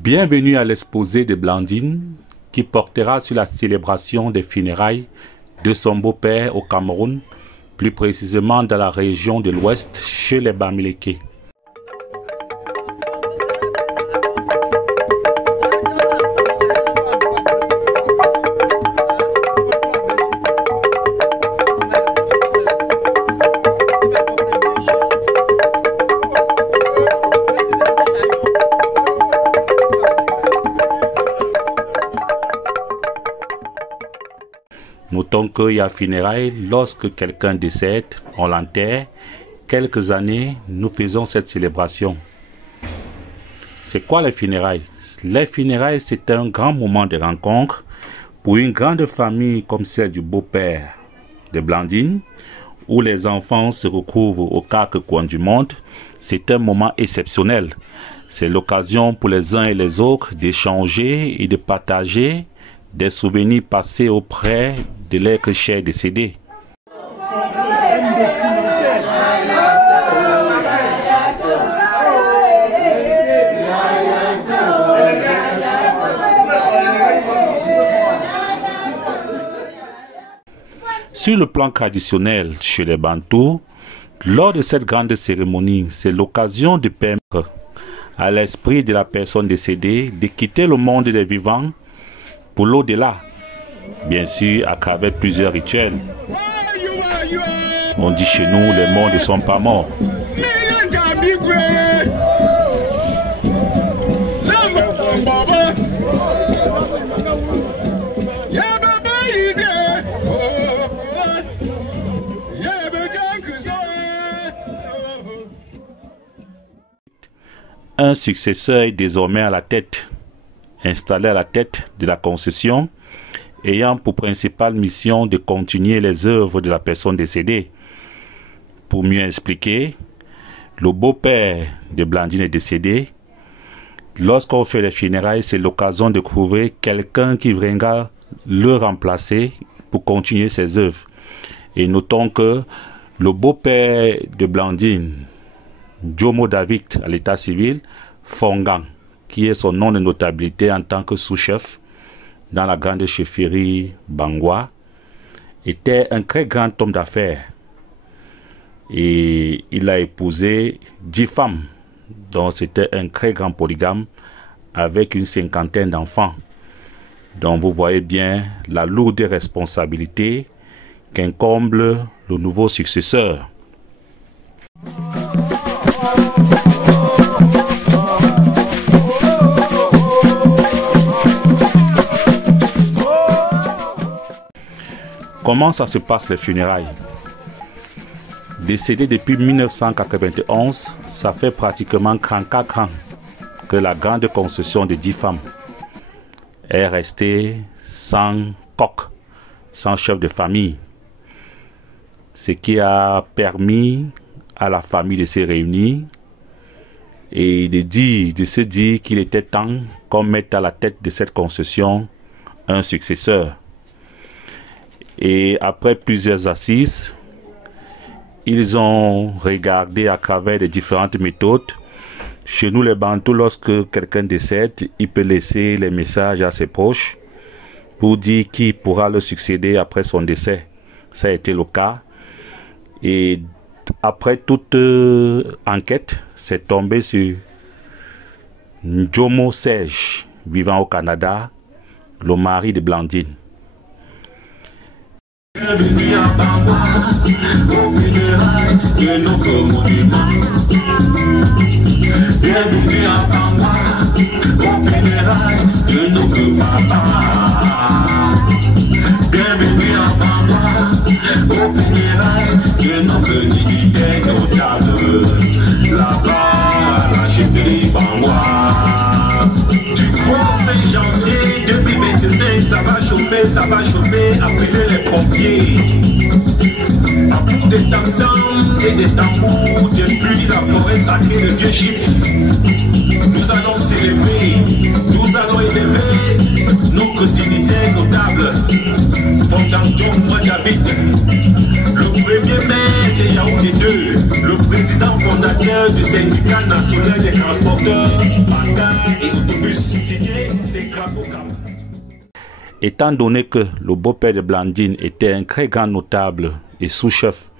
Bienvenue à l'exposé de Blandine qui portera sur la célébration des funérailles de son beau-père au Cameroun, plus précisément dans la région de l'Ouest chez les Bamileke. Notons qu'il y a funérailles, lorsque quelqu'un décède, on l'enterre. Quelques années, nous faisons cette célébration. C'est quoi les funérailles? Les funérailles, c'est un grand moment de rencontre pour une grande famille comme celle du beau-père de Blandine, où les enfants se retrouvent aux quatre coins du monde. C'est un moment exceptionnel. C'est l'occasion pour les uns et les autres d'échanger et de partager des souvenirs passés auprès de l'être cher décédé. Sur le plan traditionnel chez les Bantous, lors de cette grande cérémonie, c'est l'occasion de permettre à l'esprit de la personne décédée de quitter le monde des vivants pour l'au-delà, bien sûr à travers plusieurs rituels. On dit chez nous, les morts ne sont pas morts. Un successeur est désormais à la tête, installé à la tête de la concession, ayant pour principale mission de continuer les œuvres de la personne décédée. Pour mieux expliquer, le beau-père de Blandine est décédé. Lorsqu'on fait les funérailles, c'est l'occasion de trouver quelqu'un qui viendra le remplacer pour continuer ses œuvres. Et notons que le beau-père de Blandine, Jomo David à l'état civil, Fongang, qui est son nom de notabilité en tant que sous-chef dans la grande chefferie Bangwa, était un très grand homme d'affaires. Et il a épousé 10 femmes, donc c'était un très grand polygame avec une cinquantaine d'enfants. Donc vous voyez bien la lourde responsabilité qu'incombe le nouveau successeur. Comment ça se passe les funérailles? Décédé depuis 1991, ça fait pratiquement 34 ans que la grande concession de 10 femmes est restée sans coq, sans chef de famille. Ce qui a permis à la famille de se réunir et de se dire qu'il était temps qu'on mette à la tête de cette concession un successeur. Et après plusieurs assises, ils ont regardé à travers les différentes méthodes. Chez nous les Bantous, lorsque quelqu'un décède, il peut laisser les messages à ses proches pour dire qui pourra le succéder après son décès. Ça a été le cas. Et après toute enquête, c'est tombé sur Jomo Serge, vivant au Canada, le mari de Blandine. Bienvenue à Bangwa, au funérailles de notre monument. Bienvenue à Bangwa, au funérailles de notre papa. Bienvenue à Bangwa, au funérailles de notre dignitaire notable. Là-bas, à la chefferie Bangwa. Du 3 janvier 2025, ça va chauffer, appelez les pompiers. À bout des tam-tams et des tambours, depuis la forêt sacrée de vieux chip, nous allons célébrer, nous allons élever notre dignitaire notable. Fondanton, moi David, le premier maire de Yaoundé 2, le président fondateur du syndicat national des transporteurs, Banga et autobus. Étant donné que le beau-père de Blandine était un très grand notable et sous-chef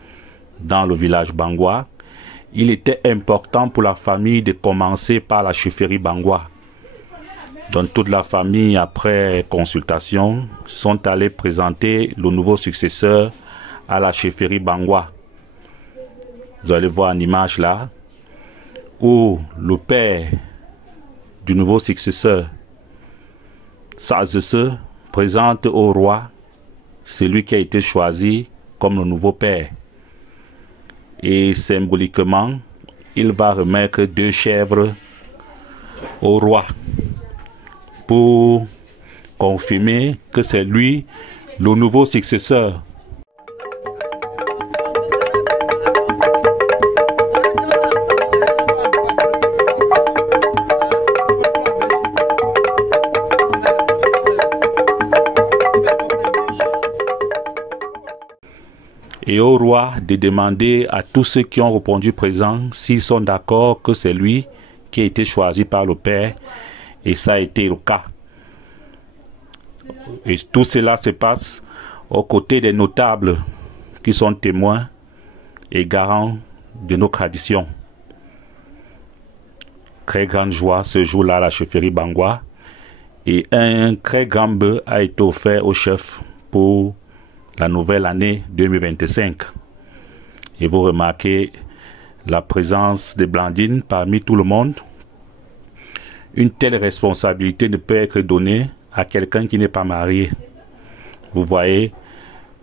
dans le village Bangwa, il était important pour la famille de commencer par la chefferie Bangwa. Donc toute la famille, après consultation, sont allés présenter le nouveau successeur à la chefferie Bangwa. Vous allez voir une image là, où le père du nouveau successeur, Sazese, présente au roi celui qui a été choisi comme le nouveau père. Et symboliquement, il va remettre 2 chèvres au roi pour confirmer que c'est lui le nouveau successeur. Et au roi de demander à tous ceux qui ont répondu présent s'ils sont d'accord que c'est lui qui a été choisi par le père, et ça a été le cas. Et tout cela se passe aux côtés des notables qui sont témoins et garants de nos traditions. Très grande joie ce jour-là à la chefferie Bangwa, et un très grand bœuf a été offert au chef pour la nouvelle année 2025. Et vous remarquez la présence de Blandine parmi tout le monde. Une telle responsabilité ne peut être donnée à quelqu'un qui n'est pas marié. Vous voyez,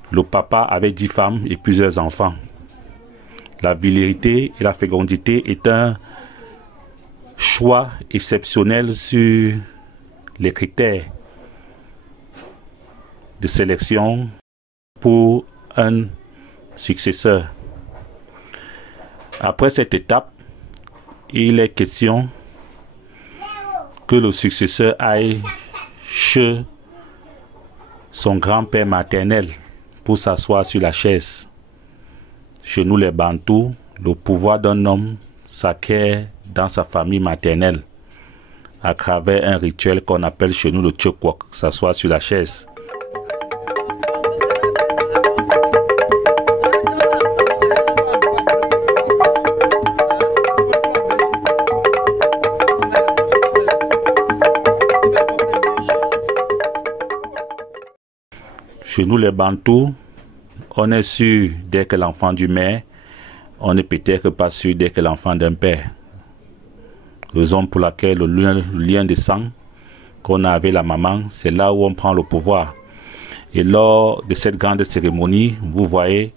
le papa avait 10 femmes et plusieurs enfants. La virilité et la fécondité est un choix exceptionnel sur les critères de sélection pour un successeur. Après cette étape, il est question que le successeur aille chez son grand-père maternel pour s'asseoir sur la chaise. Chez nous les Bantous, le pouvoir d'un homme s'acquiert dans sa famille maternelle à travers un rituel qu'on appelle chez nous le tchokwok, s'asseoir sur la chaise. Chez nous les Bantous, on est sûr dès que l'enfant du maire, on n'est peut-être pas sûr dès que l'enfant d'un père. Raison pour laquelle le lien de sang qu'on a avec la maman, c'est là où on prend le pouvoir. Et lors de cette grande cérémonie, vous voyez,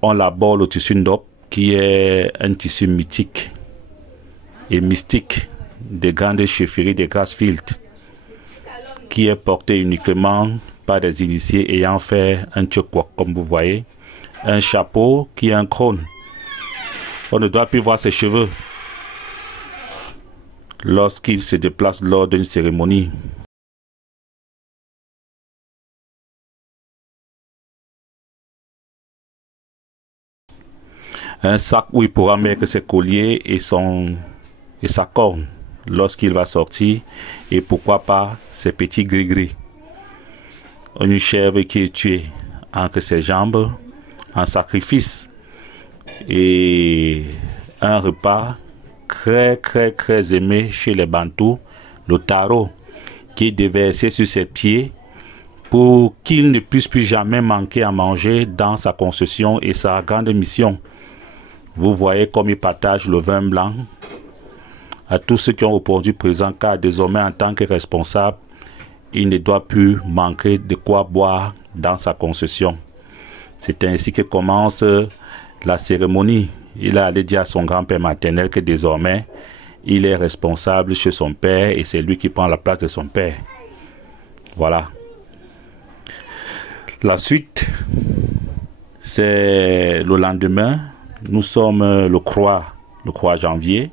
on laborde le tissu ndop, qui est un tissu mythique et mystique des grandes chefferies de Grassfield, qui est porté uniquement par des initiés ayant fait un tchokwok, comme vous voyez, un chapeau qui est un crâne. On ne doit plus voir ses cheveux lorsqu'il se déplace lors d'une cérémonie. Un sac où il pourra mettre ses colliers et sa corne lorsqu'il va sortir, et pourquoi pas ses petits gris-gris. Une chèvre qui est tuée entre ses jambes en sacrifice, et un repas très aimé chez les Bantous, le taro, qui est déversé sur ses pieds pour qu'il ne puisse plus jamais manquer à manger dans sa concession et sa grande mission. Vous voyez comme il partage le vin blanc à tous ceux qui ont répondu présent, car désormais en tant que responsable, il ne doit plus manquer de quoi boire dans sa concession. C'est ainsi que commence la cérémonie. Il a allé dire à son grand-père maternel que désormais, il est responsable chez son père et c'est lui qui prend la place de son père. Voilà. La suite, c'est le lendemain. Nous sommes le 3 janvier.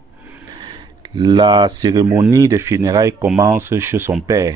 La cérémonie de funérailles commence chez son père.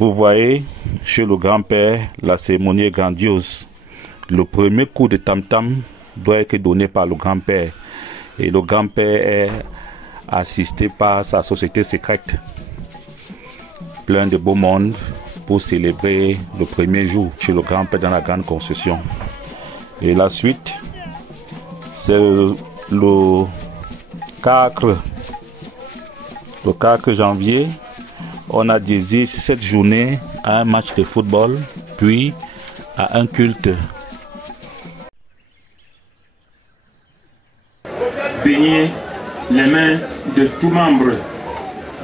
Vous voyez, chez le grand-père, la cérémonie est grandiose. Le premier coup de tam-tam doit être donné par le grand-père. Et le grand-père est assisté par sa société secrète. Plein de beau monde pour célébrer le premier jour chez le grand-père dans la grande concession. Et la suite, c'est le 4 janvier. On a dédié cette journée à un match de football, puis à un culte. Bénis les mains de tous membres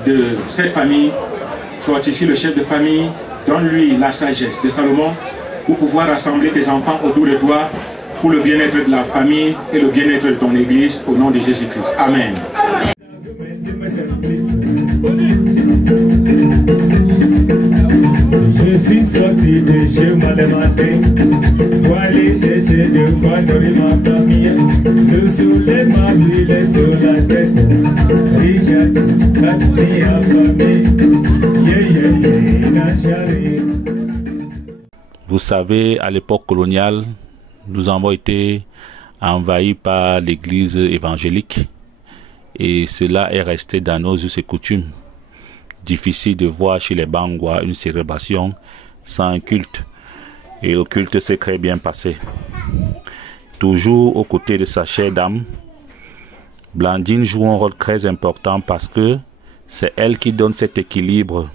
de cette famille, fortifie le chef de famille, donne-lui la sagesse de Salomon pour pouvoir rassembler tes enfants autour de toi pour le bien-être de la famille et le bien-être de ton église au nom de Jésus-Christ. Amen. Je suis sorti de chez moi le matin pour aller chercher de quoi nourrir ma famille. Le soleil m'a brûlé sur la tête. Richard, la famille a famille. Vous savez, à l'époque coloniale, nous avons été envahis par l'église évangélique et cela est resté dans nos us et coutumes. Difficile de voir chez les Bangwa une célébration sans un culte. Et le culte s'est très bien passé. Toujours aux côtés de sa chère dame, Blandine joue un rôle très important parce que c'est elle qui donne cet équilibre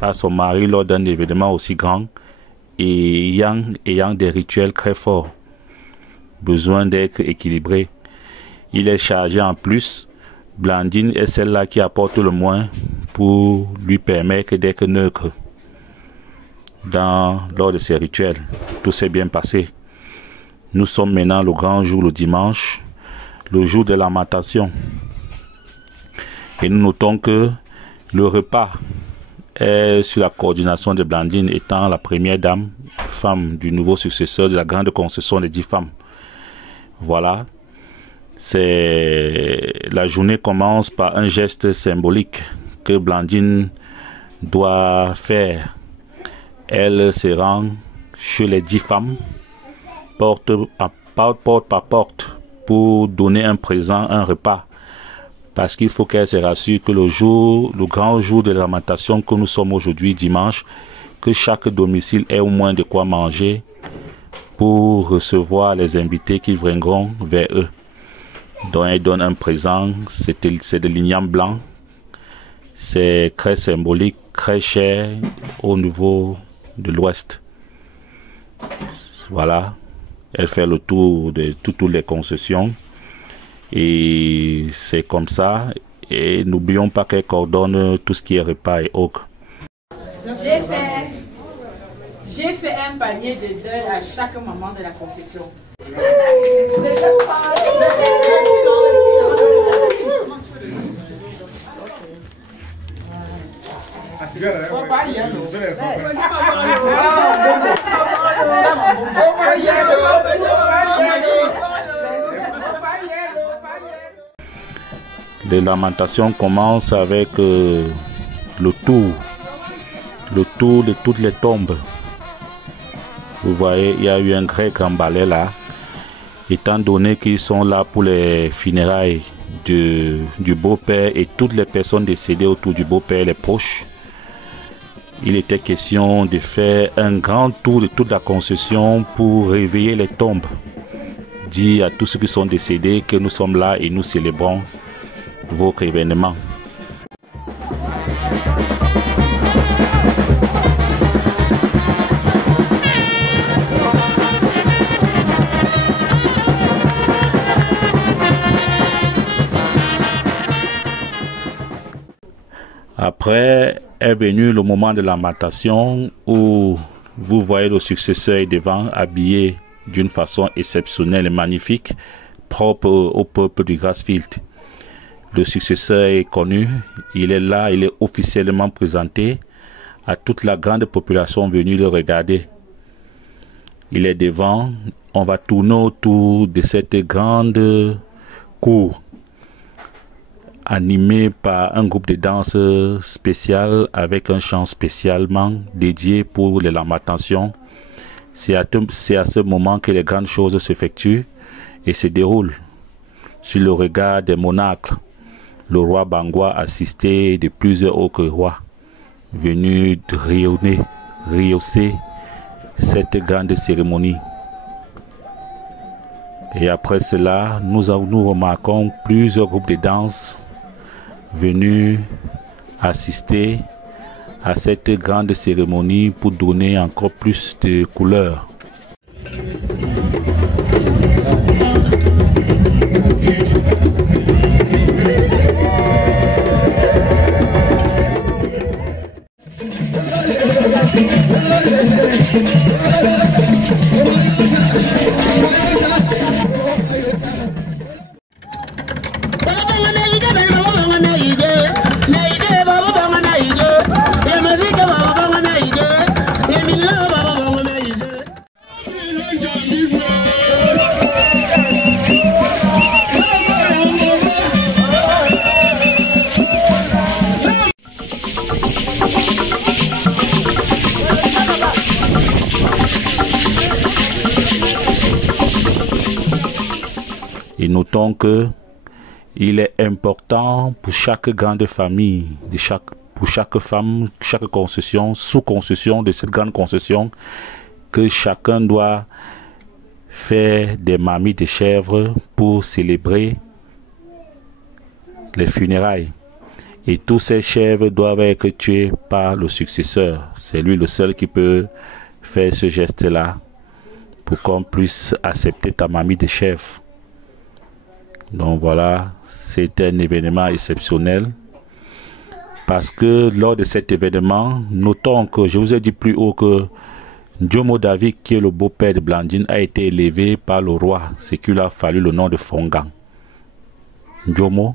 à son mari lors d'un événement aussi grand et ayant des rituels très forts. Besoin d'être équilibré. Il est chargé en plus. Blandine est celle-là qui apporte le moins pour lui permettre d'être neutre lors de ces rituels. Tout s'est bien passé. Nous sommes maintenant le grand jour, le dimanche, le jour de lamentation. Et nous notons que le repas est sous la coordination de Blandine, étant la première dame, femme du nouveau successeur de la grande concession des 10 femmes. Voilà. La journée commence par un geste symbolique que Blandine doit faire. Elle se rend chez les 10 femmes, porte par porte, pour donner un présent, un repas. Parce qu'il faut qu'elle se rassure que le grand jour de la lamentation que nous sommes aujourd'hui, dimanche, que chaque domicile ait au moins de quoi manger pour recevoir les invités qui viendront vers eux. Donc elle donne un présent, c'est de l'igname blanc. C'est très symbolique, très cher au niveau de l'Ouest. Voilà, elle fait le tour de toutes les concessions. Et c'est comme ça. Et n'oublions pas qu'elle coordonne tout ce qui est repas et autres. J'ai fait un panier de deuil à chaque moment de la concession. Les lamentations commencent avec le tour de toutes les tombes. Vous voyez, il y a eu un très grand balai là. Étant donné qu'ils sont là pour les funérailles du beau-père et toutes les personnes décédées autour du beau-père, les proches, il était question de faire un grand tour de toute la concession pour réveiller les tombes. Dire à tous ceux qui sont décédés que nous sommes là et nous célébrons votre événement. Après est venu le moment de la lamentation où vous voyez le successeur est devant, habillé d'une façon exceptionnelle et magnifique, propre au peuple du Grassfield. Le successeur est connu, il est là, il est officiellement présenté à toute la grande population venue le regarder. Il est devant, on va tourner autour de cette grande cour animé par un groupe de danse spécial avec un chant spécialement dédié pour les lamentations. C'est à ce moment que les grandes choses s'effectuent et se déroulent. Sur le regard des monarques, le roi Bangwa assisté de plusieurs autres rois venus de rehausser cette grande cérémonie. Et après cela, nous remarquons plusieurs groupes de danse venus assister à cette grande cérémonie pour donner encore plus de couleurs. Et notons que il est important pour chaque grande famille, pour chaque femme, chaque concession, sous-concession de cette grande concession, que chacun doit faire des mamies de chèvres pour célébrer les funérailles. Et tous ces chèvres doivent être tués par le successeur. C'est lui le seul qui peut faire ce geste-là pour qu'on puisse accepter ta mamie de chèvre. Donc voilà, c'est un événement exceptionnel parce que lors de cet événement, notons que je vous ai dit plus haut que Ndjomo David, qui est le beau-père de Blandine, a été élevé par le roi, ce qui lui a fallu le nom de Fongang. Ndjomo,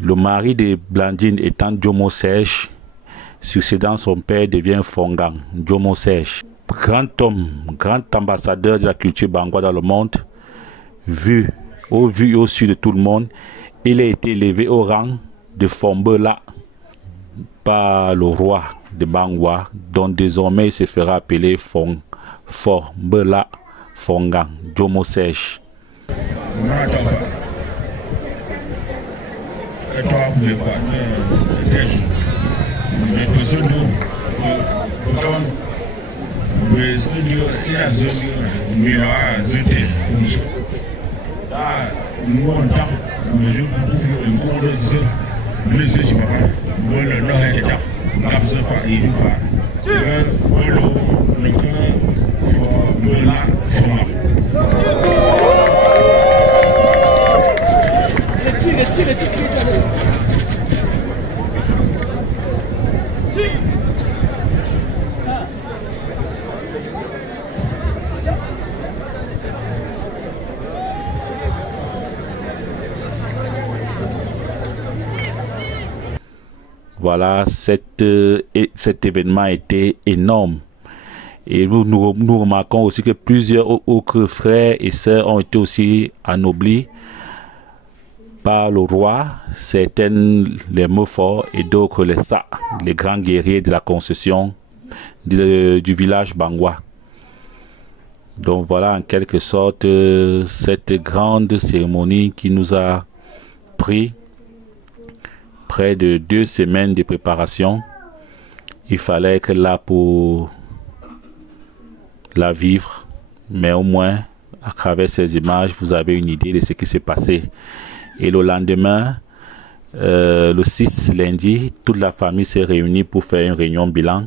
le mari de Blandine étant Ndjomo Sèche, succédant son père devient Fongang, Ndjomo Sèche. Grand homme, grand ambassadeur de la culture bangwa dans le monde, vu et au su de tout le monde, il a été élevé au rang de Fombela par le roi de Bangwa, dont désormais il se fera appeler Fombela Fongang, Ndjomo Sèche. Voilà, cet événement a été énorme. Et nous remarquons aussi que plusieurs autres frères et sœurs ont été aussi anoblis par le roi. Certains les Moforts et d'autres les Sa, les grands guerriers de la concession du village Bangwa. Donc voilà en quelque sorte cette grande cérémonie qui nous a pris près de 2 semaines de préparation. Il fallait être là pour la vivre, mais au moins à travers ces images vous avez une idée de ce qui s'est passé. Et le lendemain, le 6 lundi, toute la famille s'est réunie pour faire une réunion bilan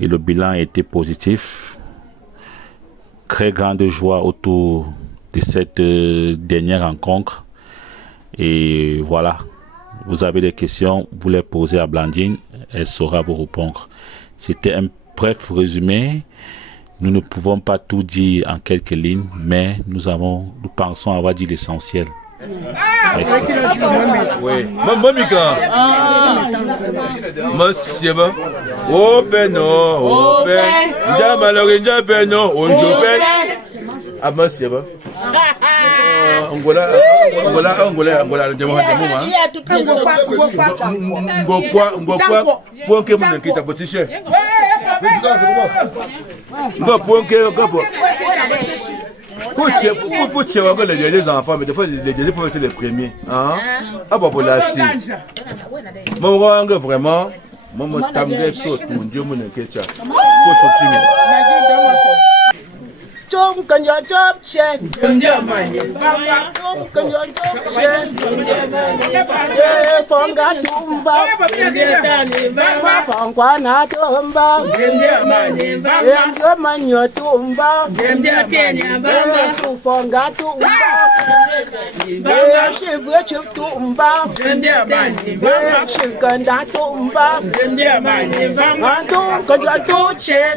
et le bilan a été positif. Très grande joie autour de cette dernière rencontre. Et voilà, vous avez des questions, vous les posez à Blandine, elle saura vous répondre. C'était un bref résumé. Nous ne pouvons pas tout dire en quelques lignes, mais nous pensons avoir dit l'essentiel. Angola, il y a toutes les les enfants, mais des fois les peuvent être les premiers. Ah bon, là, si. Mon vraiment, mon tamgue saute, mon Dieu, mon enquête. Chum can your job check, can your money, can your job check, Fonga Tumba, Fongwana Tumba, your man your Tumba, Fonga Tumba, Shiv Tumba, Shivganda Tumba, and don't can your job check.